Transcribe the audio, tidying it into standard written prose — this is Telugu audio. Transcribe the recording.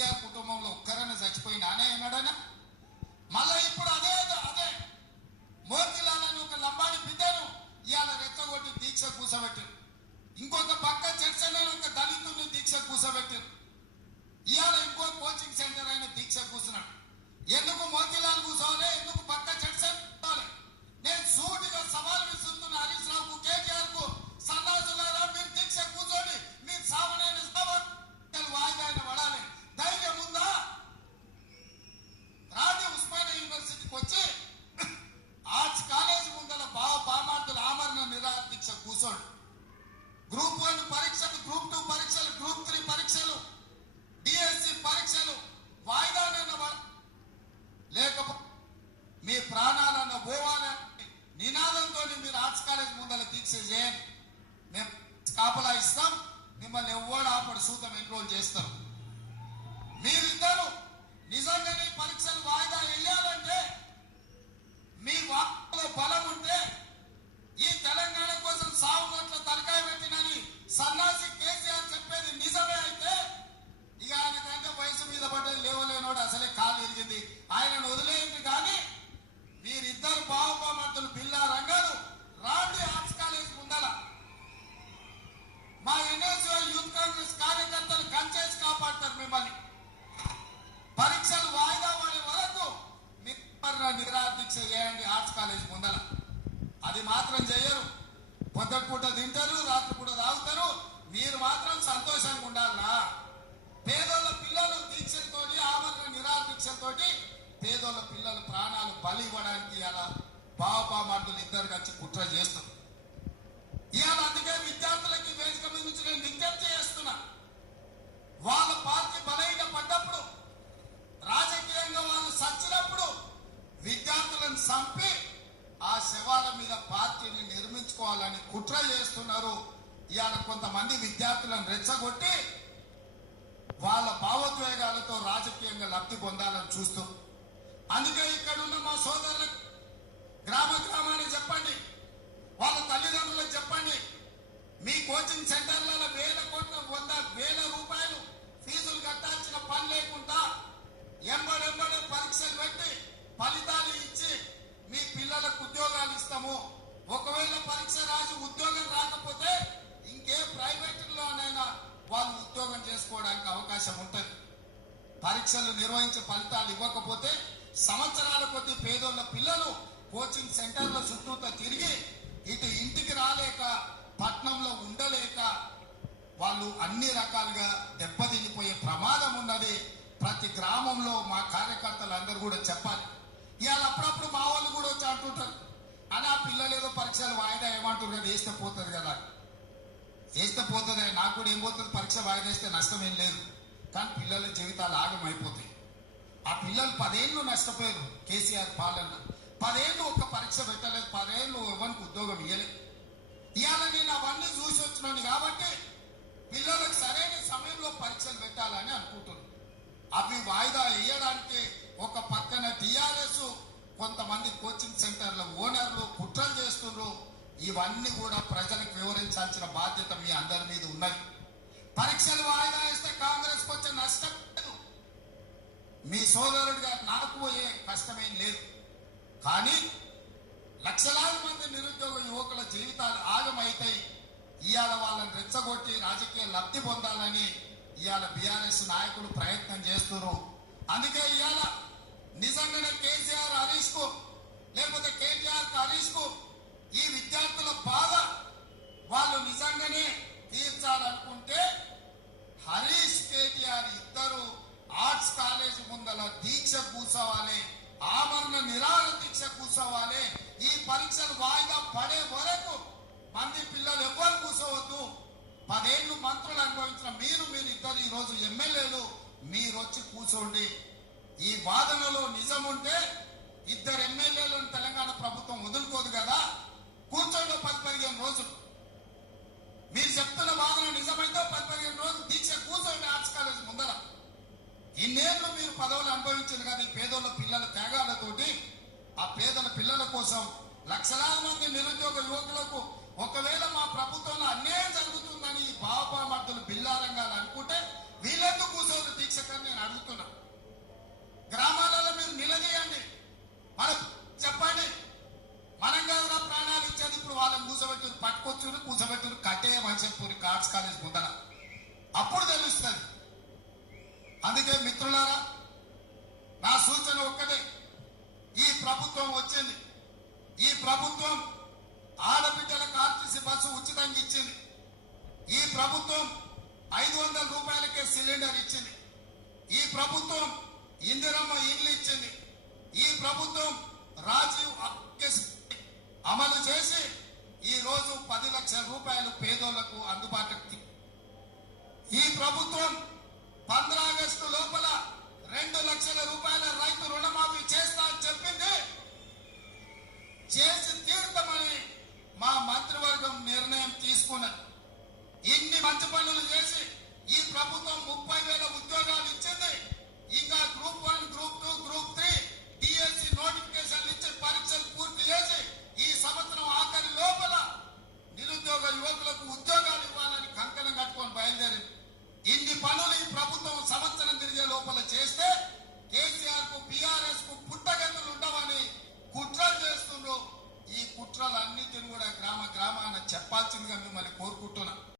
కేసీఆర్ కుటుంబంలో ఒక్కరైనా చచ్చిపోయినానే అన్నాడనా? మళ్ళా ఇప్పుడు అదే మోతిలాల్ అని ఒక లంబాడి బిడ్డను ఇవాళ రెచ్చగొట్టి దీక్ష కూసబెట్టారు. ఇంకొక పక్క జడ్సన్ అని ఒక దళితుడిని దీక్ష కూసబెట్టారు. ఇవాళ ఇంకో కోచింగ్ సెంటర్ అయిన దీక్ష కూర్చున్నాడు. ఎందుకు మోతిలాల్ కూర్చోవాలి? ఎందుకు పక్క జడ్సన్ కూర్చోవాలి? నేను సూటిగా సవాల్ విసురుతున్న హరీష్ రావుకు, కేటీఆర్ కు, సన్నాసులారా మీరు దీక్ష కూర్చోండి. మీరు సావనైన వాయిదాన్ని పడాలి. ధైర్యం ఉందా? రాణి ఉస్మానియా యూనివర్సిటీకి వచ్చి ఆర్ట్స్ కాలేజ్ ముందర బామార్దుల ఆమరణ నిరాహార దీక్ష కూర్చోండి. గ్రూప్ 1 పరీక్షలు, గ్రూప్ 2 పరీక్షలు, గ్రూప్ 3 పరీక్షలు, డిఎస్సి పరీక్షలు వాయిదానైనా లేకపోతే మీ ప్రాణాలన్న పోవాలి నినాదంతో మీరు ఆర్ట్స్ కాలేజ్ ముందర దీక్ష చేయండి. మేము కాపలా ఇస్తాం, మిమ్మల్ని ఎవడు ఆపడు, సూతం ఎన్రోల్ చేస్తారు. మీరిద్దరు నిజంగానే పరీక్షలు వాయిదా వేయాలంటే మీ వాక్లో బలం ఉంటే ఈ తెలంగాణ కోసం సాగు నోట్ల తలకాయ పెట్టినని సన్నాసి కేసీఆర్ చెప్పేది నిజమే అయితే ఇక ఆయనకంటే వయసు మీద పడ్డది లేవలేనోడు అసలే కాలు ఎరిగింది, ఆయనను వదిలేయండి. కానీ మీరిద్దరు బావబామర్తులు బిల్లా రంగాలు రాండి ఆర్ట్స్ కాలేజ్ ముందల. మా ఎన్ఎస్ఓ యూత్ కాంగ్రెస్ కార్యకర్తలు కంచేసి కాపాడతారు మిమ్మల్ని. పరీక్షలు వాయిదా పడే వరకు నిరాహార దీక్ష చేయండి ఆర్ట్స్ కాలేజ్ ముందల. అది మాత్రం చేయరు. పొద్దుపూట తింటారు, రాత్రిపూట తాగుతారు. మీరు మాత్రం సంతోషంగా ఉండాలనా? పేదోళ్ళ పిల్లలు దీక్షలతో, ఆమరణ నిరాహార దీక్షలతోటి పేదోళ్ళ పిల్లల ప్రాణాలు బలి ఇవ్వడానికి ఇలా బావబామర్దులు ఇద్దరు కలిసి కుట్ర చేస్తారు. ఇవాళ అందుకే విద్యార్థులకి వేదిక మీద నుంచి నేను విజ్ఞప్తి చేస్తున్నా. వాళ్ళ పార్టీ బలహీన పడ్డప్పుడు, రాజకీయంగా వాళ్ళు సచ్చినప్పుడు విద్యార్థులను చంపి ఆ శవాల మీద పార్టీని నిర్మించుకోవాలని కుట్ర చేస్తున్నారు. ఇవాళ కొంతమంది విద్యార్థులను రెచ్చగొట్టి వాళ్ళ భావోద్వేగాలతో రాజకీయంగా లబ్ధి పొందాలని చూస్తూ, అందుకే ఇక్కడ ఉన్న మా సోదరులకు గ్రామాన్ని చెప్పండి, వాళ్ళ తల్లిదండ్రులకు చెప్పండి, మీ కోచింగ్ సెంటర్లలో 100,000 రూపాయలు ఫీజులు కట్టాల్సిన పని లేకుండా ఎంబడెంబడే పరీక్షలు పెట్టి ఫలితాలు ఇచ్చి మీ పిల్లలకు ఉద్యోగాలు ఇస్తాము. ఒకవేళ పరీక్ష రాసి ఉద్యోగం రాకపోతే ఇంకే ప్రైవేట్లోనైనా వాళ్ళు ఉద్యోగం చేసుకోవడానికి అవకాశం ఉంటుంది. పరీక్షలు నిర్వహించే ఫలితాలు ఇవ్వకపోతే సంవత్సరాల కొద్ది పేదోళ్ళ పిల్లలు కోచింగ్ సెంటర్ల చుట్టూతో తిరిగి ఇటు ఇంటికి రాలేక, పట్నంలో ఉండలేక వాళ్ళు అన్ని రకాలుగా దెబ్బతినిపోయే ప్రమాదం ఉన్నది. ప్రతి గ్రామంలో మా కార్యకర్తలు అందరూ కూడా చెప్పాలి. ఇవాళ అప్పుడప్పుడు మా వాళ్ళు కూడా వచ్చి అంటుంటారు, అని ఆ పిల్లలు ఏదో పరీక్షలు వాయిదా ఏమంటారు, వేస్తే పోతుంది కదా, వేస్తే పోతుంది. నాకు కూడా ఏం పోతుంది, పరీక్ష వాయిదా వేస్తే నష్టం ఏం లేదు. కానీ పిల్లల జీవితాలు ఆగమైపోతాయి. ఆ పిల్లలు 10 ఏళ్ళు నష్టపోయారు. కేసీఆర్ పాలన 10 ఏళ్ళు ఒక్క పరీక్ష పెట్టలేదు, 10 ఏళ్ళు ఎవరికి ఉద్యోగం ఇవ్వలేదు. ఇవాళ నేను అవన్నీ చూసి వచ్చినాను కాబట్టి పిల్లలకు సరైన సమయంలో పరీక్షలు పెట్టాలని అనుకుంటున్నాను. అవి వాయిదా వేయడానికి ఒక పక్కన టీఆర్ఎస్, కొంతమంది కోచింగ్ సెంటర్ల ఓనర్లు కుట్రలు చేస్తున్నారు. ఇవన్నీ కూడా ప్రజలకు వివరించాల్సిన బాధ్యత మీ అందరి మీద ఉన్నది. పరీక్షలు వాయిదా వేస్తే కాంగ్రెస్ వచ్చే నష్టం లేదు, మీ సోదరుడిగా నాకు పోయే కష్టమేం లేదు. కానీ లక్షలాది మంది నిరుద్యోగ యువకుల జీవితాలు ఆగమైతాయి. ఇవాళ వాళ్ళని రెచ్చగొట్టి రాజకీయ లబ్ధి పొందాలని ఇవాళ బీఆర్ఎస్ నాయకులు ప్రయత్నం చేస్తున్నారు. అందుకే ఇవాళ నిజంగానే కేసీఆర్ హరీష్ కు, లేకపోతే కేటీఆర్ హరీష్ కు ఈ విద్యార్థుల బాధ వాళ్ళు నిజంగానే తీర్చాలనుకుంటే హరీష్, కేటీఆర్ ఇద్దరు ఆర్ట్స్ కాలేజ్ ముందల దీక్ష కూర్చోవాలి, ఆమరణ నిరాహార దీక్ష కూర్చోవాలి. ఈ పరీక్షలు వాయిదా పడే వరకు మంది పిల్లలు ఎవ్వరు కూర్చోవద్దు. 10 ఏళ్ళు మంత్రులు అనుభవించిన మీరు ఇద్దరు ఈరోజు ఎమ్మెల్యేలు, మీరు వచ్చి కూర్చోండి. ఈ వాదనలో నిజం ఉంటే ఇద్దరు ఎమ్మెల్యేలను తెలంగాణ ప్రభుత్వం వదులుకోదు కదా, కూర్చోండి 10-15 రోజులు. మీరు చెప్తున్న వాదన నిజమైతే 10-15 రోజులు దీక్ష కూర్చోండి ఆర్ట్స్ కాలేజ్ ముందర. ఇన్నేళ్లు మీరు పదవులు అనుభవించారు కదా, ఈ పేదోళ్ళ పిల్లల త్యాగాలతోటి. ఆ పేదల పిల్లల కోసం లక్షలాది మంది నిరుద్యోగ యువకులకు ఒకవేళ మా ప్రభుత్వంలో అన్యాయం జరుగుతుందని బాబామర్దులు బిల్లారంగాలు అనుకుంటే వీళ్ళెందుకు కూర్చోరు దీక్ష కని నేను అడుగుతాను. అందుకే మిత్రులారా, నా సూచన ఒక్కటే, ఈ ప్రభుత్వం వచ్చింది, ఈ ప్రభుత్వం ఆడబిడ్డలకు ఆర్టీసీ బస్సు ఉచితంగా ఇచ్చింది, ఈ ప్రభుత్వం 500 రూపాయలకే సిలిండర్ ఇచ్చింది, ఈ ప్రభుత్వం ఇందిరమ్మ ఇల్లు ఇచ్చింది, ఈ ప్రభుత్వం రాజీవ్ అమలు చేసి ఈ రోజు 10 లక్షల రూపాయలు పేదోళ్లకు అందుబాటులోకి. ఈ ప్రభుత్వం 15 ఆగస్టు లోపల 2 లక్షల రూపాయల రైతు రుణమాఫీ చేస్తా అని చెప్పింది. చేసి తీర్థమని మా మంత్రివర్గం నిర్ణయం తీసుకున్నది. ఇన్ని మంచి పనులు